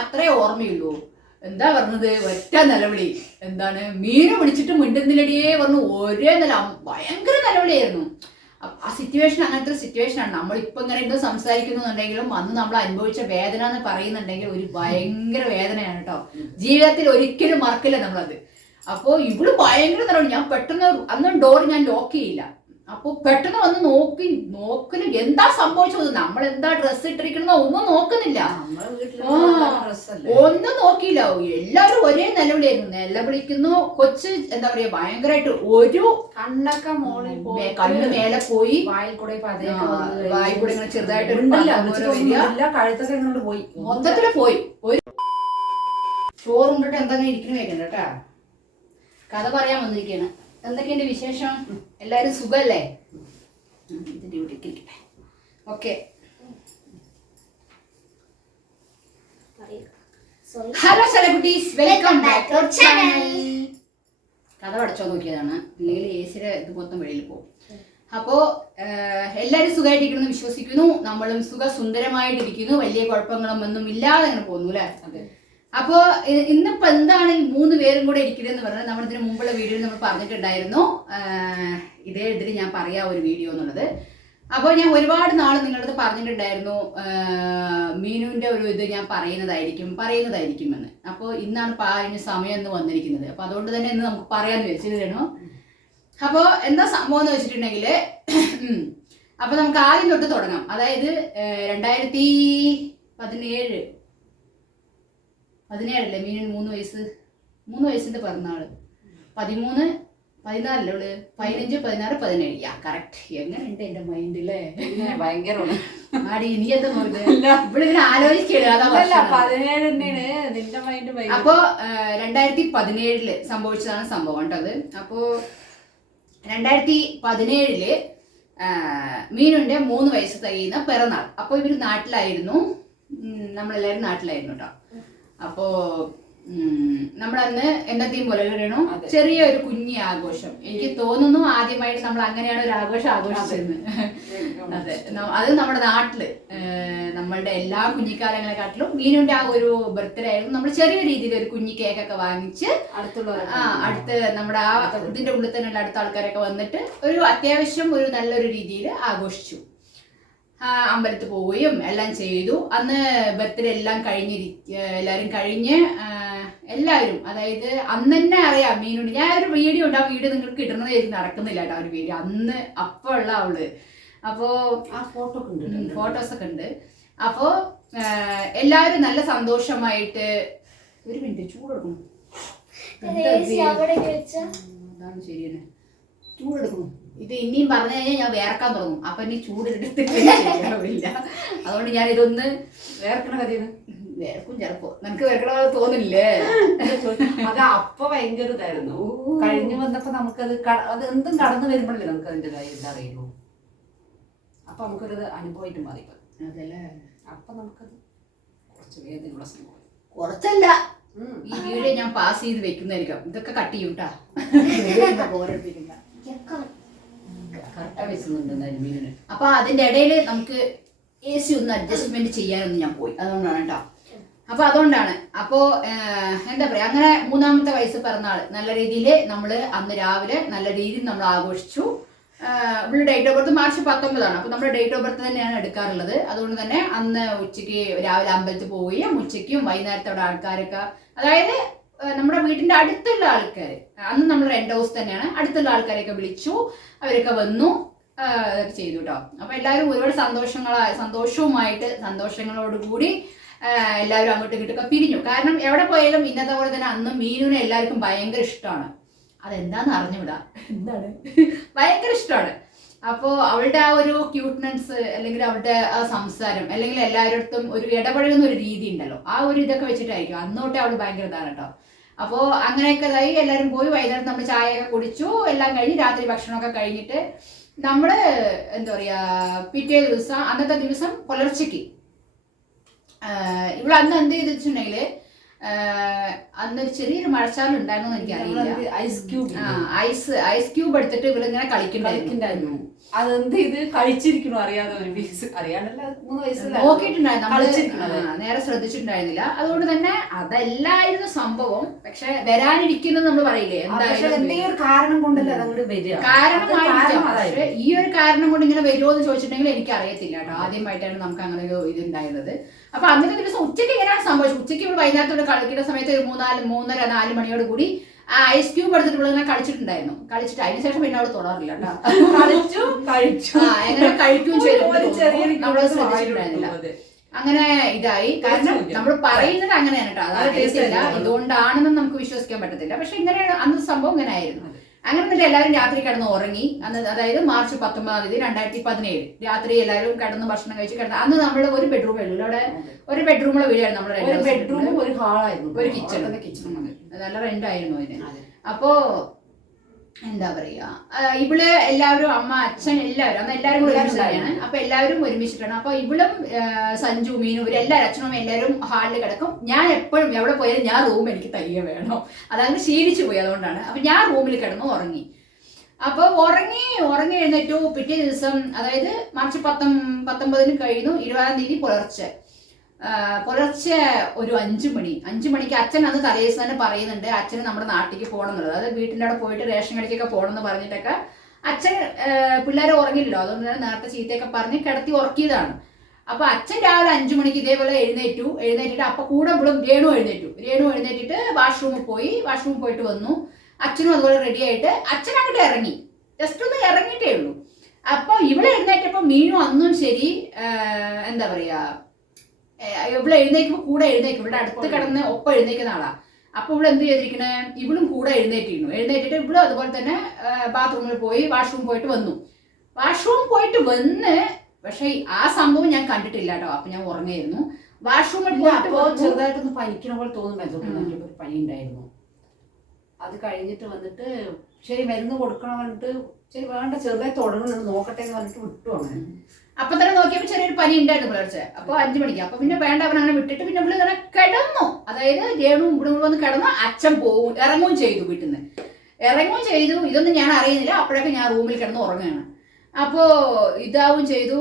അത്രേ ഓർമ്മയുള്ളൂ. എന്താ പറഞ്ഞത്? ഒറ്റ നിലവിളി. എന്താണ്? മീനെ വിളിച്ചിട്ട് മിണ്ടുന്നില്ലടിയേ പറഞ്ഞു. ഒരേ നില. ഭയങ്കര നിലവിളിയായിരുന്നു. ആ സിറ്റുവേഷൻ അങ്ങനത്തെ ഒരു സിറ്റുവേഷൻ ആണ്. നമ്മളിപ്പോ ഇങ്ങനെ എന്തോ സംസാരിക്കുന്നുണ്ടെങ്കിലും അന്ന് നമ്മൾ അനുഭവിച്ച വേദന എന്ന് പറയുന്നുണ്ടെങ്കിൽ ഒരു ഭയങ്കര വേദനയാണ് കേട്ടോ. ജീവിതത്തിൽ ഒരിക്കലും മറക്കില്ല നമ്മളത്. അപ്പോൾ ഇവൾ ഭയങ്കര നിലവിളി. ഞാൻ പെട്ടെന്ന് അന്ന് ഡോർ ഞാൻ ലോക്ക് ചെയ്യില്ല. അപ്പൊ പെട്ടെന്ന് വന്ന് നോക്കി നോക്കൽ എന്താ സംഭവിച്ചത്? നമ്മൾ എന്താ ഡ്രസ്സ് ഇട്ടിരിക്കണോ ഒന്നും നോക്കുന്നില്ല. ഒന്നും നോക്കിയില്ല. എല്ലാവരും ഒരേ നിലവിളിയായിരുന്നു. നിലവിളിക്കുന്നു. കൊച്ച് എന്താ പറയാ ഭയങ്കരമായിട്ട് ഒരു കണ്ണൊക്കെ മോളിൽ കണ്ണ് മേലെ പോയി. വായിൽ കൂടെ ആ, പതയൊക്കെ വന്ന് കഴിഞ്ഞു. വായിൽ കൂടെ ഇങ്ങനെ ചെറുതായിട്ട് കഴുത്തൊക്കെ ഇങ്ങോട്ട് പോയി. മൊത്തത്തിൽ പോയി. ഒരു ചോറുണ്ടിട്ട് എന്താ ഇരിക്കണ കേട്ടാ. കഥ പറയാൻ വന്നിരിക്കുകയാണ് എന്തൊക്കെയുണ്ട് വിശേഷം? എല്ലാരും സുഖല്ലേ? ഇവിടേക്ക് ഇരിക്കട്ടെ okay. Hello celebrities welcome back to channel കഥ പഠിച്ചോ നോക്കിയതാണ്. ഇല്ലെങ്കിൽ എ സിയുടെ ഇത് മൊത്തം വെളിയിൽ പോകും. അപ്പോ എല്ലാരും എല്ലാവരും സുഖമായിട്ടിരിക്കുന്നു വിശ്വസിക്കുന്നു. നമ്മളും സുഖ സുന്ദരമായിട്ടിരിക്കുന്നു വലിയ കുഴപ്പങ്ങളും ഒന്നും ഇല്ലാതെ അങ്ങനെ പോകുന്നു അല്ലേ? അതെ. അപ്പോ ഇന്നിപ്പോ എന്താണ് ഈ മൂന്ന് പേരും കൂടെ ഇരിക്കുന്നതെന്ന് പറഞ്ഞാൽ നമ്മൾ ഇതിന് മുമ്പുള്ള വീഡിയോയിൽ നമ്മൾ പറഞ്ഞിട്ടുണ്ടായിരുന്നു. ഇതേ ഇതിൽ ഞാൻ പറയാ ഒരു വീഡിയോ എന്നുള്ളത്. അപ്പോൾ ഞാൻ ഒരുപാട് നാൾ നിങ്ങളടുത്ത് പറഞ്ഞിട്ടുണ്ടായിരുന്നു മീനുവിന്റെ ഒരു ഇത് ഞാൻ പറയുന്നതായിരിക്കും പറയുന്നതായിരിക്കും എന്ന്. അപ്പോൾ ഇന്നാണ് അതിന് സമയം എന്ന് വന്നിരിക്കുന്നത്. അപ്പോൾ അതുകൊണ്ട് തന്നെ ഇന്ന് നമുക്ക് പറയാന്ന് വെച്ചിരുന്നു അപ്പോൾ എന്താ സംഭവം എന്ന് വെച്ചിട്ടുണ്ടെങ്കിൽ അപ്പോൾ നമുക്ക് ആദ്യം തൊട്ട് തുടങ്ങാം. അതായത് രണ്ടായിരത്തി പതിനേഴ് പതിനേഴല്ലേ? മീനിന് മൂന്ന് വയസ്സ് മൂന്ന് വയസ്സിന്റെ പിറന്നാൾ. പതിമൂന്ന് പതിനാലല്ലേ ഉള്ളു? പതിനഞ്ച് പതിനാറ് പതിനേഴ്. യാ കറക്റ്റ് എങ്ങനെയുണ്ട് എന്റെ മൈൻഡില്ലേ പിന്നെ ഭയങ്കരമാണ്. ആടി നീ എന്താ ഇവിടെ ഇങ്ങനെ മൈൻഡ് ഭയങ്കര അപ്പോ രണ്ടായിരത്തി പതിനേഴിൽ സംഭവിച്ചതാണ് സംഭവം കേട്ടത് അപ്പോ രണ്ടായിരത്തി പതിനേഴിൽ മീനുണ്ട് മൂന്ന് വയസ്സ് തയ്യുന്ന പിറന്നാൾ. അപ്പൊ ഇവർ നാട്ടിലായിരുന്നു. നമ്മളെല്ലാരും നാട്ടിലായിരുന്നു കേട്ടോ. അപ്പോ നമ്മളന്ന് എന്നത്തെയും പോലെ പറയണു ചെറിയ ചെറിയൊരു കുഞ്ഞി ആഘോഷം. എനിക്ക് തോന്നുന്നു ആദ്യമായിട്ട് നമ്മൾ അങ്ങനെയാണ് ഒരു ആഘോഷം ആഘോഷിച്ചത് അതെ. അത് നമ്മുടെ നാട്ടിൽ നമ്മളുടെ എല്ലാ കുഞ്ഞിക്കാലങ്ങളെക്കാട്ടിലും മീനുന്റെ ആ ഒരു ബർത്ത്ഡേ ആയിരുന്നു. നമ്മൾ ചെറിയ രീതിയിൽ ഒരു കുഞ്ഞി കേക്കൊക്കെ വാങ്ങിച്ച് അടുത്തുള്ള ആ അടുത്ത് നമ്മുടെ ആ ഇതിന്റെ ഉള്ളിൽ തന്നെയുള്ള അടുത്ത ആൾക്കാരൊക്കെ വന്നിട്ട് ഒരു അത്യാവശ്യം ഒരു നല്ലൊരു രീതിയിൽ ആഘോഷിച്ചു. അമ്പലത്തിൽ പോവുകയും എല്ലാം ചെയ്തു. അന്ന് ബർത്ത്ഡേ എല്ലാം കഴിഞ്ഞിരി എല്ലാവരും കഴിഞ്ഞ് എല്ലാവരും അതായത് അന്ന് തന്നെ അറിയാം മീനുണ്ട്. ഞാൻ ഒരു വീഡിയോ ഉണ്ട് ആ വീഡിയോ നിങ്ങൾക്ക് കിട്ടുന്നതായിരിക്കും നടക്കുന്നില്ല കേട്ടോ ഒരു വീഡിയോ അന്ന് അപ്പോൾ ഉള്ള അവൾ. അപ്പോ ആ ഫോട്ടോ ഫോട്ടോസ് ഒക്കെ ഉണ്ട്. അപ്പോ എല്ലാവരും നല്ല സന്തോഷമായിട്ട് ഒരു മിനിറ്റ് ചൂടെടുക്കണം. ശരിയാണ് ചൂടെടുക്കണം. ഇത് ഇനിയും പറഞ്ഞു കഴിഞ്ഞാൽ ഞാൻ വേർക്കാൻ തുടങ്ങും. അപ്പൊ ഇനി ചൂടെടുത്തിട്ട് ശരിയാവില്ല അതുകൊണ്ട് ഞാൻ ഇതൊന്ന് വേർക്കണ കഥയാണ് വേർക്കും ചിലപ്പോ. നിനക്ക് വേർക്കണ പോലെ തോന്നില്ലേ? അത് അപ്പൊ ഭയങ്കര ഇതായിരുന്നു. കഴിഞ്ഞു വന്നപ്പോ നമുക്കത് അത് എന്തും കടന്നു വരുമ്പോഴല്ലേ നമുക്ക് അതിന്റെ എന്താ അറിയുള്ളൂ അപ്പൊ നമുക്കൊരു അനുഭവമായിട്ട് മാറി അതല്ലേ. അപ്പൊ നമുക്കത് കുറച്ച് വേദനയുള്ള സംഭവം. കുറച്ചല്ല. ഈ വീഡിയോ ഞാൻ പാസ് ചെയ്ത് വെക്കുന്നതായിരിക്കും. ഇതൊക്കെ കട്ട് ചെയ്യൂട്ടാ. ബോറടിപ്പിക്കണ്ട കറക്റ്റാ വെക്കുന്നുണ്ട് എന്തായാലും മീനിന് അപ്പൊ അതിന്റെ ഇടയിൽ നമുക്ക് എ സി ഒന്ന് അഡ്ജസ്റ്റ്മെന്റ് ചെയ്യാനൊന്ന് ഞാൻ പോയി. അതുകൊണ്ടാണ് കേട്ടോ. അപ്പൊ അതുകൊണ്ടാണ്. അപ്പോ എന്താ പറയാ അങ്ങനെ മൂന്നാമത്തെ വയസ്സ് പിറന്നാൾ നല്ല രീതിയിൽ നമ്മൾ അന്ന് രാവിലെ നല്ല രീതിയിൽ നമ്മൾ ആഘോഷിച്ചു. ഇവിടെ ഡേറ്റ് ഓഫ് ബർത്ത് മാർച്ച് പത്തൊമ്പതാണ്. അപ്പൊ നമ്മൾ ഡേറ്റ് ഓഫ് ബർത്ത് തന്നെയാണ് എടുക്കാറുള്ളത്. അതുകൊണ്ട് തന്നെ അന്ന് ഉച്ചയ്ക്ക് രാവിലെ അമ്പലത്തിൽ പോവുകയും ഉച്ചയ്ക്കും വൈകുന്നേരത്തെ അവിടെ ആൾക്കാരൊക്കെ അതായത് നമ്മുടെ വീടിന്റെ അടുത്തുള്ള ആൾക്കാർ അന്ന് നമ്മൾ രണ്ട് ഹൗസ് തന്നെയാണ്. അടുത്തുള്ള ആൾക്കാരെയൊക്കെ വിളിച്ചു അവരൊക്കെ വന്നു ഇതൊക്കെ ചെയ്തു കേട്ടോ അപ്പൊ എല്ലാവരും ഒരുപാട് സന്തോഷങ്ങളായി സന്തോഷവുമായിട്ട് സന്തോഷങ്ങളോടുകൂടി എല്ലാവരും അങ്ങോട്ടും ഇങ്ങോട്ടൊക്കെ പിരിഞ്ഞു. കാരണം എവിടെ പോയാലും ഇന്നത്തെ പോലെ തന്നെ അന്ന് മീനുവിനെ എല്ലാവർക്കും ഭയങ്കര ഇഷ്ടമാണ്. അതെന്താന്ന് അറിഞ്ഞുവിടാ എന്താണ്? ഭയങ്കര ഇഷ്ടമാണ്. അപ്പോൾ അവളുടെ ആ ഒരു ക്യൂട്ട്നെസ് അല്ലെങ്കിൽ അവളുടെ ആ സംസാരം അല്ലെങ്കിൽ എല്ലാവരുടെ അടുത്തും ഒരു ഇടപഴകുന്ന ഒരു രീതി ഉണ്ടല്ലോ. ആ ഒരു ഇതൊക്കെ വെച്ചിട്ടായിരിക്കും. അന്നോട്ടെ അവൾ ഭയങ്കര ഇതാണ് കേട്ടോ അപ്പോൾ അങ്ങനെയൊക്കെ ഇതായി. എല്ലാവരും പോയി വൈകുന്നേരം നമ്മൾ ചായയൊക്കെ കുടിച്ചു. എല്ലാം കഴിഞ്ഞ് രാത്രി ഭക്ഷണമൊക്കെ കഴിഞ്ഞിട്ട് നമ്മൾ എന്താ പറയുക പിറ്റേ ദിവസം അന്നത്തെ ദിവസം പുലർച്ചയ്ക്ക് ഇവിടെ അന്ന് എന്ത് ചെയ്തിട്ടുണ്ടെങ്കിൽ അന്ന് ഒരു അന്നൊരു ചെറിയൊരു മഴച്ചാലം ഉണ്ടായിരുന്നു എനിക്കറിയില്ല. ഐസ് ക്യൂബ് ആ ഐസ് ഐസ് ക്യൂബ് എടുത്തിട്ട് ഇവളിങ്ങനെ ഇങ്ങനെ കളിക്കണ്ടായിരുന്നു. അതെന്ത് ഇത് കഴിച്ചിരിക്കണു അറിയാതെ ഒരു പീസ് അറിയാണ്ടല്ല മൂന്ന് നമ്മൾ നേരെ ശ്രദ്ധിച്ചിട്ടുണ്ടായിരുന്നില്ല. അതുകൊണ്ട് തന്നെ അതല്ലായിരുന്നു സംഭവം. പക്ഷെ വരാനിരിക്കുന്നത് നമ്മൾ പറയില്ലേ? എന്തായാലും എന്തെങ്കിലും കാരണം കൊണ്ടല്ലേ അതങ്ങോട്ട് വരിക? കാരണം പക്ഷെ ഈ ഒരു കാരണം കൊണ്ട് ഇങ്ങനെ വരുമോ എന്ന് ചോദിച്ചിട്ടുണ്ടെങ്കിൽ എനിക്ക് അറിയത്തില്ല കേട്ടോ. ആദ്യമായിട്ടാണ് നമുക്ക് അങ്ങനെ ഒരു ഇത് ഉണ്ടായിരുന്നത് അപ്പൊ അന്നത്തെ ദിവസം ഉച്ചയ്ക്ക് എങ്ങനെയാണ് സംഭവിച്ചത്? ഉച്ചയ്ക്ക് ഇവിടെ വൈകുന്നേരത്തോടെ കളിക്കുന്ന സമയത്ത് ഒരു മൂന്നാൽ മൂന്നര നാല് മണിയോട് കൂടി ആ ഐസ് ക്യൂബ് എടുത്തിട്ട് ഇവിടെ ഇങ്ങനെ കളിച്ചിട്ടുണ്ടായിരുന്നു. കളിച്ചിട്ട് അതിന് ശേഷം പിന്നെ അവിടെ തുടറില്ല കളിച്ചു. കഴിച്ചു എങ്ങനെ കഴിക്കുകയും ചെയ്തു. ശ്രദ്ധിച്ചിട്ടുണ്ടായിരുന്നില്ല. അങ്ങനെ ഇതായി. കാരണം നമ്മൾ പറയുന്നത് അങ്ങനെയാണ് കേട്ടോ. അതാണ് അത് taste അറിയത്തില്ല ഇതുകൊണ്ടാണെന്ന് നമുക്ക് വിശ്വസിക്കാൻ പറ്റത്തില്ല. പക്ഷെ ഇങ്ങനെയാണ് അന്ന് സംഭവം ഇങ്ങനെ ആയിരുന്നു. അങ്ങനെ എന്നിട്ട് എല്ലാവരും രാത്രി കിടന്ന് ഉറങ്ങി. അന്ന് അതായത് മാർച്ച് പത്തൊമ്പതാം തീയതി രണ്ടായിരത്തി പതിനേഴ് രാത്രി എല്ലാവരും കിടന്ന് ഭക്ഷണം കഴിച്ച് കിടന്ന് അന്ന് നമ്മൾ ഒരു ബെഡ്റൂം ഉള്ളൂ. അവിടെ ഒരു ബെഡ്റൂമുള്ള വീടായിരുന്നു നമ്മൾ ഒരു ബെഡ്റൂമും ഒരു ഹാളായിരുന്നു ഒരു കിച്ചൺ കിച്ചൺ നല്ല റെന്റ് ആയിരുന്നു അതിന്. അപ്പോ എന്താ പറയാ? ആ, ഇവൾ എല്ലാവരും അമ്മ അച്ഛൻ എല്ലാവരും അന്ന് എല്ലാവരും ഒരുമിച്ചിട്ടാണ് എല്ലാവരും അപ്പൊ എല്ലാവരും ഒരുമിച്ചിട്ടാണ്. അപ്പൊ ഇവളും സഞ്ജു മീനും ഇവരെല്ലാവരും അച്ഛനും എല്ലാവരും ഹാളിൽ കിടക്കും. ഞാൻ എപ്പോഴും എവിടെ പോയാലും ഞാൻ റൂം എനിക്ക് തരിക വേണോ. അതങ്ങ് ശീലിച്ചു പോയി അതുകൊണ്ടാണ്. അപ്പൊ ഞാൻ റൂമിൽ കിടന്നു ഉറങ്ങി. അപ്പൊ ഉറങ്ങി ഉറങ്ങി എഴുന്നേറ്റു. പിറ്റേ ദിവസം അതായത് മാർച്ച് പത്തൊം പത്തൊമ്പതിന് കഴിഞ്ഞു ഇരുപതാം തീയതി പുലർച്ചെ. പുലർച്ചെ ഒരു അഞ്ചു മണി. അഞ്ചു മണിക്ക് അച്ഛൻ അന്ന് തലേദിവസം തന്നെ പറയുന്നുണ്ട് അച്ഛന് നമ്മുടെ നാട്ടിലേക്ക് പോകണം എന്നുള്ളത് അതായത് വീട്ടിന്റെ അവിടെ പോയിട്ട് റേഷൻ കടയ്ക്കൊക്കെ പോകണം എന്ന് പറഞ്ഞിട്ടൊക്കെ അച്ഛൻ പിള്ളേർ ഉറങ്ങില്ലല്ലോ അതുകൊണ്ട് തന്നെ നേരത്തെ ചീത്തയൊക്കെ പറഞ്ഞ് കിടത്തി ഉറക്കിയതാണ്. അപ്പൊ അച്ഛൻ രാവിലെ അഞ്ചു മണിക്ക് ഇതേപോലെ എഴുന്നേറ്റു. എഴുന്നേറ്റിട്ട് അപ്പൊ കൂടെ ഇവളും രേണു എഴുന്നേറ്റു. രേണു എഴുന്നേറ്റിട്ട് വാഷ്റൂമിൽ പോയി. വാഷ്റൂമിൽ പോയിട്ട് വന്നു. അച്ഛനും അതുപോലെ റെഡി ആയിട്ട് അച്ഛൻ അങ്ങോട്ട് ഇറങ്ങി. ജസ്റ്റ് ഒന്ന് ഇറങ്ങിയിട്ടേ ഉള്ളൂ. അപ്പൊ ഇവിടെ എഴുന്നേറ്റപ്പോ മീനു അന്നും ശരി എന്താ പറയാ ഏഹ് എഴുന്നേക്കുമ്പോൾ കൂടെ എഴുന്നേക്കും ഇവിടെ അടുത്ത് കിടന്ന് ഒപ്പം എഴുന്നേക്കുന്ന ആളാ. അപ്പൊ ഇവിടെ എന്ത് ചെയ്തിരിക്കണേ? ഇവളും കൂടെ എഴുന്നേറ്റിരുന്നു. എഴുന്നേറ്റിട്ട് ഇവിടെ അതുപോലെ തന്നെ ബാത്റൂമിൽ പോയി വാഷ്റൂം പോയിട്ട് വന്നു. വാഷ്റൂം പോയിട്ട് വന്ന് പക്ഷെ ആ സംഭവം ഞാൻ കണ്ടിട്ടില്ല കേട്ടോ. അപ്പൊ ഞാൻ ഉറങ്ങായിരുന്നു. വാഷ്റൂമിൽ പോയിട്ട്. ചെറുതായിട്ടൊന്ന് പനിക്കണ പോലെ തോന്നുന്നു പനി ഉണ്ടായിരുന്നു അത് കഴിഞ്ഞിട്ട് വന്നിട്ട് ശരി മരുന്ന് കൊടുക്കണം പറഞ്ഞിട്ട് ശരി വേണ്ട ചെറുതായി തുടങ്ങണം നോക്കട്ടെ എന്ന് പറഞ്ഞിട്ട് വിട്ടു അങ്ങനെ. അപ്പൊ തന്നെ നോക്കിയപ്പോ ചെറിയൊരു പനി ഉണ്ടായിരുന്നു പുലർച്ചെ. അപ്പൊ അഞ്ചു മണിക്ക്. അപ്പൊ പിന്നെ വേണ്ട അവൻ അങ്ങനെ വിട്ടിട്ട് പിന്നെ നമ്മൾ ഇങ്ങനെ കിടന്നു. അതായത് രേണുവും ഇവിടെ വന്ന് കിടന്നു അച്ഛൻ പോവും ഇറങ്ങുകയും ചെയ്തു വീട്ടിൽ നിന്ന് ഇറങ്ങുകയും ചെയ്തു. ഇതൊന്നും ഞാൻ അറിയുന്നില്ല. അപ്പോഴൊക്കെ ഞാൻ റൂമിൽ കിടന്ന് ഉറങ്ങുകയാണ്. അപ്പോ ഇതാവും ചെയ്തു.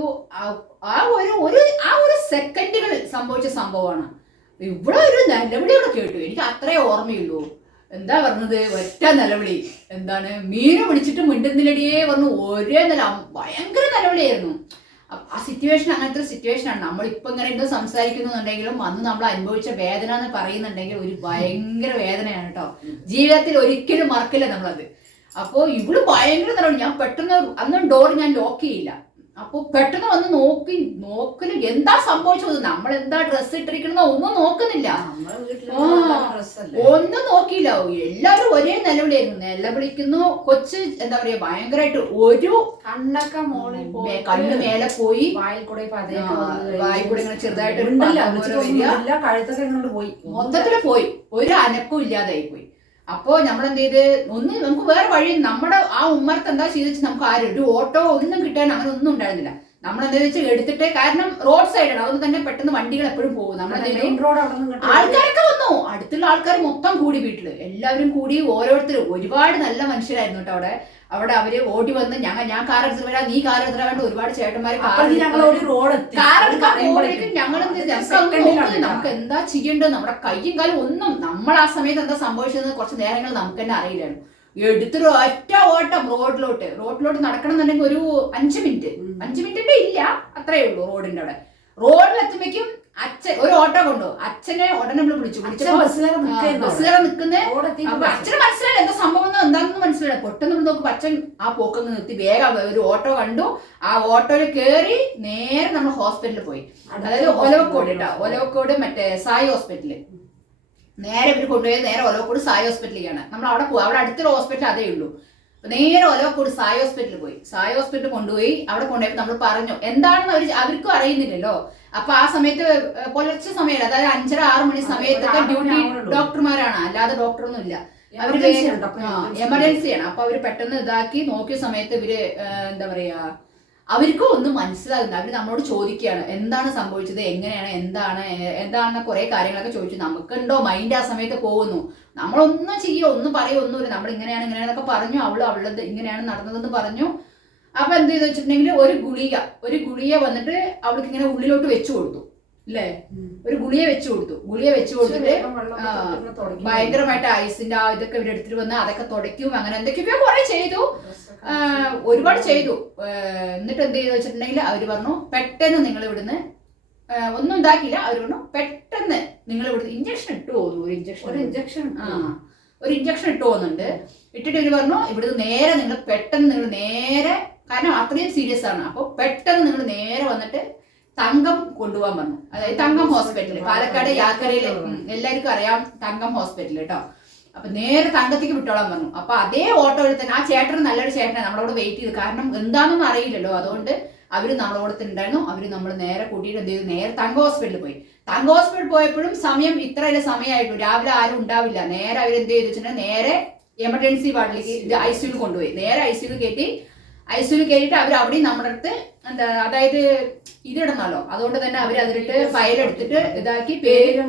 ആ ഒരു ഒരു ആ ഒരു സെക്കൻഡുകൾ സംഭവിച്ച സംഭവമാണ്. ഇവിടെ ഒരു നിലവിളി കൂടെ കേട്ടു. എനിക്ക് അത്രേ ഓർമ്മയുള്ളൂ. എന്താ പറഞ്ഞത്? ഒറ്റ നിലവിളി. എന്താണ്? മീനെ വിളിച്ചിട്ട് മിണ്ടുന്നില്ലടിയേ പറഞ്ഞു. ഒരേ നില. ഭയങ്കര നിലവിളിയായിരുന്നു. ആ സിറ്റുവേഷൻ അങ്ങനത്തെ ഒരു സിറ്റുവേഷൻ ആണ്. നമ്മളിപ്പോ ഇങ്ങനെ എന്തോ സംസാരിക്കുന്നുണ്ടെങ്കിലും അന്ന് നമ്മൾ അനുഭവിച്ച വേദന എന്ന് പറയുന്നുണ്ടെങ്കിൽ ഒരു ഭയങ്കര വേദനയാണ് കേട്ടോ. ജീവിതത്തിൽ ഒരിക്കലും മറക്കില്ല നമ്മളത്. അപ്പോ ഇവൾ ഭയങ്കര നിലവിളി. ഞാൻ പെട്ടെന്ന് അന്ന് ഡോർ ഞാൻ ലോക്ക് ചെയ്യില്ല. അപ്പൊ പെട്ടെന്ന് വന്ന് നോക്കി നോക്കൽ എന്താ സംഭവിച്ചത്? നമ്മൾ എന്താ ഡ്രസ്സ് ഇട്ടിരിക്കണോ ഒന്നും നോക്കുന്നില്ല. ഒന്നും നോക്കിയില്ല. എല്ലാവരും ഒരേ നിലവിളിയായിരുന്നു നിലവിളിക്കുന്നു. കൊച്ച് എന്താ പറയാ ഭയങ്കരമായിട്ട് ഒരു കണ്ണൊക്കെ മോളിൽ പോയി കണ്ണ് മേലെ പോയി. വായിൽ കൂടെ പതയൊക്കെ ആ, വന്ന് കഴിഞ്ഞ്. വായിൽ കൂടെ ഇങ്ങനെ ചെറുതായിട്ട് കഴുത്തൊക്കെ പോയി. മൊത്തത്തിൽ പോയി. ഒരു അനക്കും ഇല്ലാതായി പോയി. അപ്പോ നമ്മൾ എന്ത് ചെയ്ത് ഒന്ന് നമുക്ക് വേറെ വഴി നമ്മുടെ ആ ഉമ്മർത്ത് എന്താ ചെയ്തിച്ച് നമുക്ക് ആരും? ഒരു ഓട്ടോ ഒന്നും കിട്ടാൻ അങ്ങനെ ഒന്നും ഉണ്ടായിരുന്നില്ല. നമ്മൾ എന്താ വെച്ചാൽ എടുത്തിട്ട് കാരണം റോഡ് സൈഡാണ് അതുകൊണ്ട് തന്നെ പെട്ടെന്ന് വണ്ടികൾ എപ്പോഴും പോകും. നമ്മൾ ആൾക്കാരൊക്കെ വന്നു. അടുത്തുള്ള ആൾക്കാർ മൊത്തം കൂടി വീട്ടിൽ. എല്ലാവരും കൂടി ഓരോരുത്തരും ഒരുപാട് നല്ല മനുഷ്യരായിരുന്നു കേട്ടോ അവിടെ. അവിടെ അവർ ഓടി വന്ന് ഞങ്ങൾ ഞാൻ കാർ എടുത്ത് വരാം നീ കാർ എടുത്ത് വേണ്ട ഒരുപാട് ചേട്ടന്മാര് കാർ എടുക്കാൻ പോകുമ്പോഴേക്കും ഞങ്ങൾ നമുക്ക് എന്താ ചെയ്യേണ്ടത്? നമ്മുടെ കൈയും കാലും ഒന്നും നമ്മൾ ആ സമയത്ത് എന്താ സംഭവിച്ചതെന്ന് കുറച്ച് നേരങ്ങൾ നമുക്ക് തന്നെ അറിയില്ലായിരുന്നു. എടുത്തൊരു ഒറ്റ ഓട്ടം റോഡിലോട്ട് റോഡിലോട്ട് നടക്കണം എന്നുണ്ടെങ്കിൽ ഒരു അഞ്ച് മിനിറ്റ്. അഞ്ച് മിനിറ്റിന്റെ ഇല്ല അത്രേ ഉള്ളൂ റോഡിന്റെ അവിടെ. റോഡിൽ റോഡിലെത്തുമ്പോഴേക്കും അച്ഛൻ ഒരു ഓട്ടോ കൊണ്ടു അച്ഛനെ ഉടനെ നമ്മൾ വിളിച്ചു. ബസ്സുകാരെ നിൽക്കുന്നു. അപ്പൊ അച്ഛന് മനസ്സിലായില്ല എന്താ സംഭവം എന്താണെന്ന് മനസ്സിലായില്ല. പെട്ടെന്ന് ഇവിടെ നോക്കുമ്പോ അച്ഛൻ ആ പോക്കങ്ങ് നിർത്തി. വേഗം ഒരു ഓട്ടോ കണ്ടു. ആ ഓട്ടോയിൽ കയറി നേരെ നമ്മൾ ഹോസ്പിറ്റലിൽ പോയി. അതായത് ഒലവക്കോട് കേട്ടോ. ഒലവക്കോട് മറ്റേ സായി ഹോസ്പിറ്റൽ. നേരെ ഇവർ കൊണ്ടുപോയി നേരെ ഒലവക്കോട് സായി ഹോസ്പിറ്റലിലേക്കാണ്. നമ്മൾ അവിടെ പോകും അവിടെ അടുത്തൊരു ഹോസ്പിറ്റൽ അതേ ഉള്ളൂ. നേരെ ഒലവക്കൂട് സായ് ഹോസ്പിറ്റലിൽ പോയി. സായ് ഹോസ്പിറ്റലിൽ കൊണ്ടുപോയി. അവിടെ കൊണ്ടുപോയപ്പോൾ നമ്മൾ പറഞ്ഞു എന്താണെന്ന് അവർ അവർക്കും അറിയുന്നില്ലല്ലോ. അപ്പൊ ആ സമയത്ത് കുറച്ച് പുലർച്ചെ സമയം അതായത് അഞ്ചര ആറ് മണി സമയത്തൊക്കെ ഡ്യൂട്ടി ഡോക്ടർമാരാണ്. അല്ലാതെ ഡോക്ടറൊന്നും ഇല്ല അവർ. എമർജൻസിയാണ് അപ്പൊ അവർ പെട്ടെന്ന് ഇതാക്കി നോക്കിയ സമയത്ത് ഇവർ എന്താ പറയാ അവർക്കും ഒന്നും മനസ്സിലാകുന്നില്ല. അവർ നമ്മളോട് ചോദിക്കുകയാണ് എന്താണ് സംഭവിച്ചത് എങ്ങനെയാണ് എന്താണ് എന്താണെന്ന കുറെ കാര്യങ്ങളൊക്കെ ചോദിച്ചു. നമുക്കുണ്ടോ? മൈൻഡ് ആ സമയത്ത് പോകുന്നു. നമ്മളൊന്നും ചെയ്യോ ഒന്നും പറയോ ഒന്നുമില്ല. നമ്മൾ ഇങ്ങനെയാണ് ഇങ്ങനെയാണെന്നൊക്കെ പറഞ്ഞു. അവൾ അവളുടെ ഇങ്ങനെയാണ് നടന്നതെന്ന് പറഞ്ഞു. അപ്പൊ എന്ത് ചെയ്തു വെച്ചിട്ടുണ്ടെങ്കിൽ ഒരു ഗുളിക ഒരു ഗുളിക വന്നിട്ട് അവൾക്ക് ഇങ്ങനെ ഉള്ളിലോട്ട് വെച്ചു കൊടുത്തു. അല്ലേ ഒരു ഗുളിയ വെച്ചു കൊടുത്തു. ഗുളിയ വെച്ചു കൊടുത്തിട്ട് ഭയങ്കരമായിട്ട് ഐസിന്റെ ആ ഇതൊക്കെ ഇവിടെ എടുത്തിട്ട് വന്ന് അതൊക്കെ തുടയ്ക്കും. അങ്ങനെ എന്തൊക്കെയൊക്കെ കുറെ ചെയ്തു. ഒരുപാട് ചെയ്തു. എന്നിട്ട് എന്ത് ചെയ്തു വെച്ചിട്ടുണ്ടെങ്കിൽ അവർ പറഞ്ഞു പെട്ടെന്ന് നിങ്ങൾ ഇവിടുന്ന് ഒന്നും ഉണ്ടാക്കിയില്ല അവർ പറഞ്ഞു പെട്ടെന്ന് നിങ്ങൾ ഇവിടുന്ന് ഇഞ്ചക്ഷൻ ഇട്ടു പോകുന്നു. ഒരു ഇഞ്ചക്ഷൻ ഒരു ഇഞ്ചക്ഷൻ ആ ഒരു ഇഞ്ചക്ഷൻ ഇട്ടു പോകുന്നുണ്ട്. ഇട്ടിട്ട് ഇവർ പറഞ്ഞു ഇവിടുന്ന് നേരെ നിങ്ങൾ പെട്ടെന്ന് നിങ്ങൾ നേരെ കാരണം അത്രയും സീരിയസ് ആണ്. അപ്പോൾ പെട്ടെന്ന് നിങ്ങൾ നേരെ വന്നിട്ട് തങ്കം കൊണ്ടുപോകാൻ പറഞ്ഞു. അതായത് തങ്കം ഹോസ്പിറ്റൽ പാലക്കാട് യാക്കരയിൽ എല്ലാവർക്കും അറിയാം തങ്കം ഹോസ്പിറ്റൽ കേട്ടോ അപ്പൊ നേരെ തങ്കത്തേക്ക് വിട്ടോളാൻ പറഞ്ഞു. അപ്പൊ അതേ ഓട്ടോ തന്നെ ആ ചേട്ടൻ നല്ലൊരു ചേട്ടനെ നമ്മളോട് വെയിറ്റ് ചെയ്തു. കാരണം എന്താണെന്ന് അറിയില്ലല്ലോ. അതുകൊണ്ട് അവർ നമ്മളോട് ഉണ്ടായിരുന്നു അവർ നമ്മൾ നേരെ കൂട്ടിയിട്ട് എന്ത് ചെയ്തു? നേരെ തങ്ക ഹോസ്പിറ്റലിൽ പോയി. തങ്ക ഹോസ്പിറ്റലിൽ പോയപ്പോഴും സമയം ഇത്രയല്ലേ സമയമായിട്ടു. രാവിലെ ആരും ഉണ്ടാവില്ല. നേരെ അവർ എന്ത് ചെയ്തു വെച്ചിട്ടുണ്ടെങ്കിൽ നേരെ എമർജൻസി വാർഡിലേക്ക് ഐ സിയിൽ കൊണ്ടുപോയി. നേരെ ഐ സിയിൽ കയറ്റി ഐ കയറിയിട്ട് അവർ അവിടെയും നമ്മുടെ അടുത്ത് എന്താ അതായത് ഇതിടണമല്ലോ. അതുകൊണ്ട് തന്നെ അവർ അതിലിട്ട് ഫയൽ എടുത്തിട്ട് ഇതാക്കി പേര്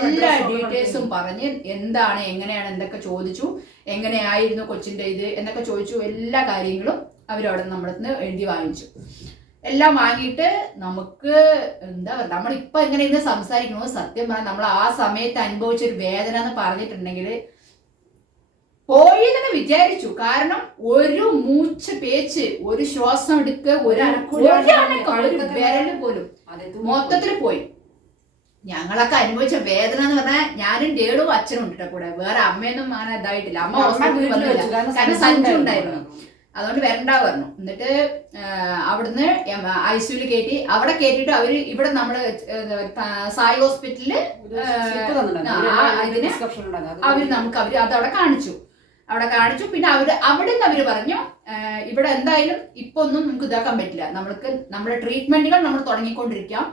എല്ലാ ഡീറ്റെയിൽസും പറഞ്ഞ്. എന്താണ് എങ്ങനെയാണ് എന്തൊക്കെ ചോദിച്ചു എങ്ങനെയായിരുന്നു കൊച്ചിന്റെ ഇത് എന്നൊക്കെ ചോദിച്ചു എല്ലാ കാര്യങ്ങളും അവരവിടെ നമ്മുടെ നിന്ന് എഴുതി വാങ്ങിച്ചു. എല്ലാം വാങ്ങിയിട്ട് നമുക്ക് എന്താ പറയുക നമ്മളിപ്പോ എങ്ങനെ ഇന്ന് സംസാരിക്കണോ സത്യം പറഞ്ഞാൽ നമ്മൾ ആ സമയത്ത് അനുഭവിച്ച ഒരു വേദന എന്ന് പറഞ്ഞിട്ടുണ്ടെങ്കിൽ പോയി എന്ന് വിചാരിച്ചു. കാരണം ഒരു മൂച്ച പേച്ച് ഒരു ശ്വാസം എടുക്ക ഒരു അനക്കൂല. പോലും മൊത്തത്തിൽ പോയി. ഞങ്ങളൊക്കെ അനുഭവിച്ച വേദന എന്ന് പറഞ്ഞാൽ ഞാനും ഡേളും അച്ഛനും ഉണ്ട് കൂടെ. വേറെ അമ്മയൊന്നും അങ്ങനെ ഇതായിട്ടില്ല. അമ്മ ഹോസ്പിറ്റലിൽ വന്നില്ല. കാരണം സഞ്ജു ഉണ്ടായിരുന്നു. അതുകൊണ്ട് വരണ്ട പറഞ്ഞു. എന്നിട്ട് അവിടുന്ന് ഐ സിയുൽ കയറ്റി അവിടെ കയറ്റിയിട്ട് അവർ ഇവിടെ നമ്മൾ സായി ഹോസ്പിറ്റലിൽ അവർ നമുക്ക് അവർ അത് അവിടെ കാണിച്ചു. അവിടെ കാണിച്ചു. പിന്നെ അവർ അവിടെ നിന്ന് അവർ പറഞ്ഞു ഇവിടെ എന്തായാലും ഇപ്പൊ ഒന്നും നമുക്ക് ഇതാക്കാൻ പറ്റില്ല. നമ്മൾക്ക് നമ്മുടെ ട്രീറ്റ്മെന്റുകൾ നമ്മൾ തുടങ്ങിക്കൊണ്ടിരിക്കാം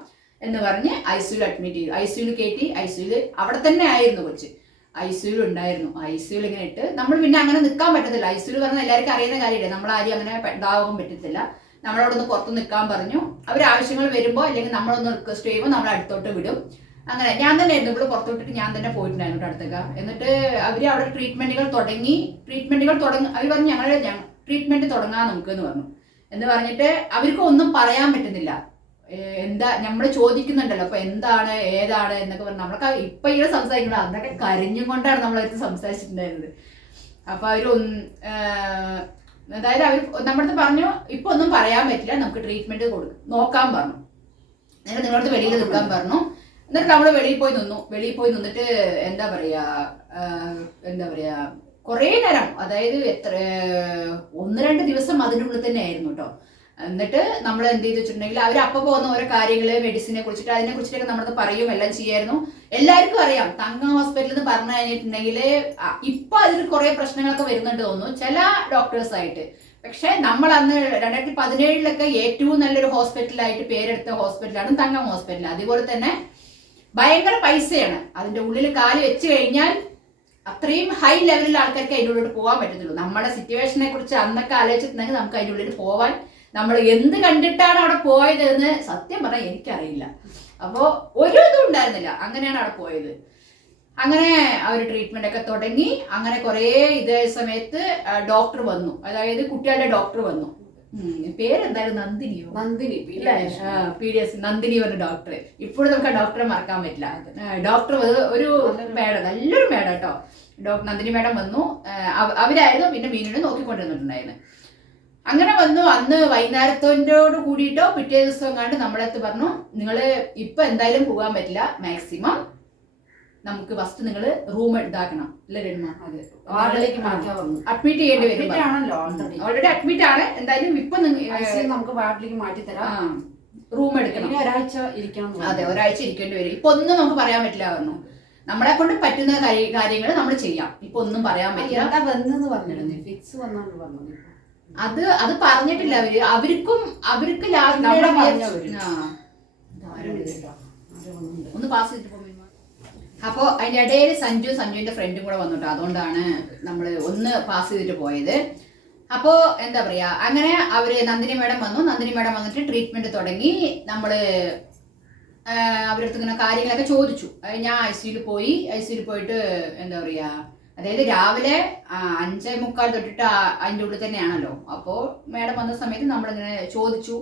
എന്ന് പറഞ്ഞ് ഐ സിയുൽ അഡ്മിറ്റ് ചെയ്തു. ഐ സിയുൽ കയറ്റി ഐ സിയുൽ അവിടെ തന്നെ ആയിരുന്നു കൊച്ച്. ഐ സിയുൽ ഉണ്ടായിരുന്നു. ഐ സിയുൽ ഇങ്ങനെ ഇട്ട് നമ്മൾ പിന്നെ അങ്ങനെ നിൽക്കാൻ പറ്റത്തില്ല. ഐ സിയുൽ പറഞ്ഞാൽ എല്ലാവർക്കും അറിയുന്ന കാര്യമില്ല? നമ്മൾ ആരും അങ്ങനെ ഇതാവാൻ പറ്റത്തില്ല. നമ്മളവിടെ ഒന്ന് പുറത്ത് നിൽക്കാൻ പറഞ്ഞു. അവർ ആവശ്യങ്ങൾ വരുമ്പോൾ അല്ലെങ്കിൽ നമ്മളൊന്ന് റിക്വസ്റ്റ് ചെയ്യുമ്പോൾ നമ്മൾ അടുത്തോട്ട് വിടും. അങ്ങനെ ഞാൻ തന്നെ ആയിരുന്നു ഇവിടെ പുറത്തോട്ടിട്ട് ഞാൻ തന്നെ പോയിട്ടുണ്ടായിരുന്നു അടുത്തേക്ക്. എന്നിട്ട് അവർ അവിടെ ട്രീറ്റ്മെന്റുകൾ തുടങ്ങി ട്രീറ്റ്മെന്റുകൾ തുടങ്ങി അവർ പറഞ്ഞു ഞങ്ങൾ ട്രീറ്റ്മെന്റ് തുടങ്ങാൻ നമുക്ക് എന്ന് പറഞ്ഞു. എന്ന് പറഞ്ഞിട്ട് അവർക്ക് ഒന്നും പറയാൻ പറ്റുന്നില്ല. എന്താ നമ്മൾ ചോദിക്കുന്നുണ്ടല്ലോ അപ്പൊ എന്താണ് ഏതാണ് എന്നൊക്കെ പറഞ്ഞു നമ്മളൊക്കെ ഇപ്പൊ ഇവിടെ സംസാരിക്കുന്നത് അന്നൊക്കെ കരഞ്ഞും കൊണ്ടാണ് നമ്മളടുത്ത് സംസാരിച്ചിട്ടുണ്ടായിരുന്നത്. അപ്പൊ അവർ ഒന്ന് ഏഹ് അതായത് അവർ നമ്മുടെ പറഞ്ഞു ഇപ്പൊ ഒന്നും പറയാൻ പറ്റില്ല നമുക്ക് ട്രീറ്റ്മെന്റ് കൊടുക്കും നോക്കാൻ പറഞ്ഞു. നിങ്ങളടുത്ത് വെളിയിൽ നിൽക്കാൻ പറഞ്ഞു. എന്നിട്ട് നമ്മൾ വെളിയിൽ പോയി നിന്നു. വെളിയിൽ പോയി നിന്നിട്ട് എന്താ പറയാ എന്താ പറയാ കുറേ നേരം അതായത് എത്ര ഒന്ന് രണ്ട് ദിവസം അതിനുള്ളിൽ തന്നെ ആയിരുന്നു കേട്ടോ എന്നിട്ട് നമ്മൾ എന്ത് ചെയ്ത് വെച്ചിട്ടുണ്ടെങ്കിൽ അവർ അപ്പൊ പോകുന്ന ഓരോ കാര്യങ്ങൾ മെഡിസിനെ കുറിച്ചിട്ട് അതിനെ കുറിച്ചിട്ടൊക്കെ നമ്മളത് പറയും എല്ലാം ചെയ്യായിരുന്നു. എല്ലാവർക്കും അറിയാം തങ്ക ഹോസ്പിറ്റലിൽ നിന്ന് പറഞ്ഞു കഴിഞ്ഞിട്ടുണ്ടെങ്കിൽ ഇപ്പൊ അതിന് കുറെ പ്രശ്നങ്ങളൊക്കെ വരുന്നുണ്ട് തോന്നുന്നു ചില ഡോക്ടേഴ്സ് ആയിട്ട്. പക്ഷെ നമ്മൾ അന്ന് രണ്ടായിരത്തി പതിനേഴിലൊക്കെ ഏറ്റവും നല്ലൊരു ഹോസ്പിറ്റലായിട്ട് പേരെടുത്ത ഹോസ്പിറ്റലാണ് തങ്കം ഹോസ്പിറ്റൽ അതുപോലെ തന്നെ ഭയങ്കര പൈസയാണ്. അതിന്റെ ഉള്ളിൽ കാൽ വെച്ച് കഴിഞ്ഞാൽ അത്രയും ഹൈ ലെവലിൽ ആൾക്കാർക്ക് അതിന്റെ ഉള്ളിൽ പോകാൻ പറ്റത്തുള്ളൂ. നമ്മുടെ സിറ്റുവേഷനെ കുറിച്ച് അന്നൊക്കെ ആലോചിച്ചിട്ടുണ്ടെങ്കിൽ നമുക്ക് അതിന്റെ ഉള്ളിൽ പോവാൻ നമ്മൾ എന്ത് കണ്ടിട്ടാണ് അവിടെ പോയത് എന്ന് സത്യം പറഞ്ഞാൽ എനിക്കറിയില്ല. അപ്പോൾ ഒരു ഇതും ഉണ്ടായിരുന്നില്ല. അങ്ങനെയാണ് അവിടെ പോയത്. അങ്ങനെ ആ ഒരു ട്രീറ്റ്മെന്റ് ഒക്കെ തുടങ്ങി. അങ്ങനെ കുറേ ഇതേ സമയത്ത് ഡോക്ടർ വന്നു. അതായത് കുട്ടികളുടെ ഡോക്ടർ വന്നു. പേരെന്തായാലും നന്ദിനിയോ? Nandini P D S. Nandini പറഞ്ഞ ഡോക്ടർ ഇപ്പോഴും നമുക്ക് ആ ഡോക്ടറെ മറക്കാൻ പറ്റില്ല. ഡോക്ടർ ഒരു മേഡം നല്ലൊരു മേഡം കേട്ടോ. ഡോക്ടർ നന്ദിനി മേഡം വന്നു. അവരായിരുന്നു പിന്നെ മീനിനെ നോക്കിക്കൊണ്ടിരുന്നിട്ടുണ്ടായിരുന്നു. അങ്ങനെ വന്നു. അന്ന് വൈകുന്നേരത്തോട് കൂടിയിട്ടോ പിറ്റേ ദിവസം കണ്ട് നമ്മളെ അടുത്ത് പറഞ്ഞു നിങ്ങൾ ഇപ്പൊ എന്തായാലും പോകാൻ പറ്റില്ല. മാക്സിമം നമുക്ക് ഫസ്റ്റ് നിങ്ങൾ റൂം ഇതാക്കണം. അല്ലേ രണ്ട് വാർഡിലേക്ക് മാറ്റാൻ അഡ്മിറ്റ് ചെയ്യേണ്ടി വരും ആണല്ലോ ഓൾറെഡി അഡ്മിറ്റ് ആണ്. എന്തായാലും ഇപ്പൊ നമുക്ക് വാർഡിലേക്ക് മാറ്റി തരാം റൂം എടുക്കണം. ഒരാഴ്ച ഇരിക്കണം അതെ ഒരാഴ്ച ഇരിക്കേണ്ടി വരും. ഇപ്പൊ ഒന്നും നമുക്ക് പറയാൻ പറ്റില്ല പറഞ്ഞു നമ്മളെ കൊണ്ട് പറ്റുന്ന കാര്യങ്ങൾ നമ്മൾ ചെയ്യാം. ഇപ്പൊ ഒന്നും പറയാൻ പറ്റില്ല. എന്താ വന്നെന്ന് പറഞ്ഞിരുന്നു ഫിക്സ് വന്നാണ് പറഞ്ഞത് അത് അത് പറഞ്ഞിട്ടില്ല അവർ. അവർക്കും അവർക്ക്. ഒന്ന് പാസ് ചെയ്തിട്ട് അപ്പോ അതിന്റെ ഇടയിൽ സഞ്ജു സഞ്ജുവിന്റെ ഫ്രണ്ടും കൂടെ വന്നിട്ടോ അതുകൊണ്ടാണ് നമ്മൾ ഒന്ന് പാസ് ചെയ്തിട്ട് പോയത്. അപ്പോ എന്താ പറയാ അങ്ങനെ അവർ നന്ദിനി മേഡം വന്നു. നന്ദിനി മേഡം വന്നിട്ട് ട്രീറ്റ്മെന്റ് തുടങ്ങി. നമ്മൾ അവരടുത്ത് ഇങ്ങനെ കാര്യങ്ങളൊക്കെ ചോദിച്ചു. ഞാൻ ഐ സിയിൽ പോയി. ഐ സിയിൽ പോയിട്ട് എന്താ പറയാ അതായത് രാവിലെ അഞ്ചേ മുക്കാൽ തൊട്ടിട്ട് അതിന്റെ ഉള്ളിൽ തന്നെയാണല്ലോ. അപ്പോൾ മേഡം വന്ന സമയത്ത് നമ്മളിങ്ങനെ ചോദിച്ചു.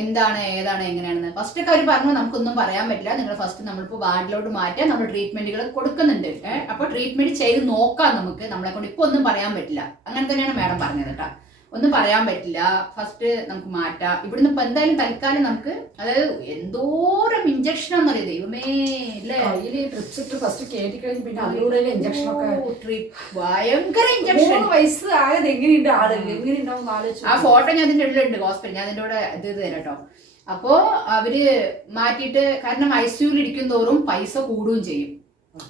എന്താണ് ഏതാണ് എങ്ങനെയാണെന്ന്. ഫസ്റ്റ് ഒക്കെ അവർ പറഞ്ഞു നമുക്കൊന്നും പറയാൻ പറ്റില്ല. നിങ്ങൾ ഫസ്റ്റ് നമ്മളിപ്പോൾ വാർഡിലോട്ട് മാറ്റാൻ നമ്മൾ ട്രീറ്റ്മെന്റുകൾ കൊടുക്കുന്നുണ്ട്. അപ്പോൾ ട്രീറ്റ്മെന്റ് ചെയ്ത് നോക്കാം നമുക്ക്. നമ്മളെ കൊണ്ട് ഇപ്പോൾ ഒന്നും പറയാൻ പറ്റില്ല. അങ്ങനെ തന്നെയാണ് മാഡം പറഞ്ഞത് കേട്ടോ. ഒന്നും പറയാൻ പറ്റില്ല. ഫസ്റ്റ് നമുക്ക് മാറ്റാം. ഇവിടുന്ന് ഇപ്പൊ എന്തായാലും തൽക്കാലം നമുക്ക് അതായത് എന്തോരം ഇഞ്ചക്ഷൻ ആണെന്നറിയോ ദൈവമേ? അല്ലേ അതിൽ ട്രിപ്സ് ഇട്ട് ഫസ്റ്റ് കയറ്റി കഴിഞ്ഞ് പിന്നെ അതിലൂടെ ഇഞ്ചക്ഷൻ ഒക്കെ. ട്രിപ്പ് ഭയങ്കര ഇഞ്ചക്ഷൻ വയസ്സ് ആയത് എങ്ങനെയുണ്ട് ആൾ? എങ്ങനെയുണ്ടാവും ആലോചിച്ചു ആ ഫോട്ടോ ഞാൻ അതിന്റെ ഉള്ളിലുണ്ട് ഹോസ്പിറ്റൽ ഞാൻ അതിന്റെ കൂടെ ഇത് തരാം കേട്ടോ. അപ്പോ അവർ മാറ്റിയിട്ട് കാരണം ഐ സിയുയിൽ ഇരിക്കും തോറും പൈസ കൂടുകയും ചെയ്യും.